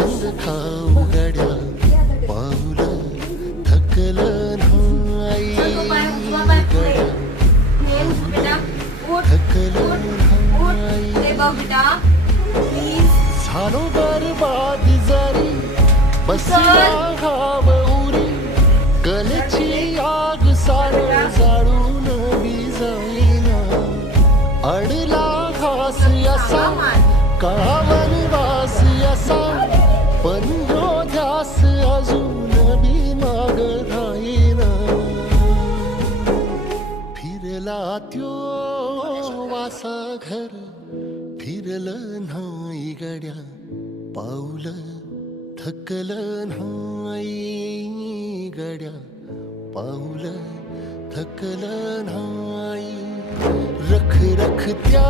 संग खाऊ गड्या पाऊल थकलं नाही गड्या थकलं नाही झालो बरबाद जरी बसला घावरी कलेची आग सार जाळून विजाईना अडला घास असा काळा वनवास असा पण ह्यो ध्यास अजून बी माग राहीना फिरला त्यो वासा घर फिरलं नाही गड्या पाऊल थकलं नाही गड्या पाऊल थकलं नाही रख रख त्या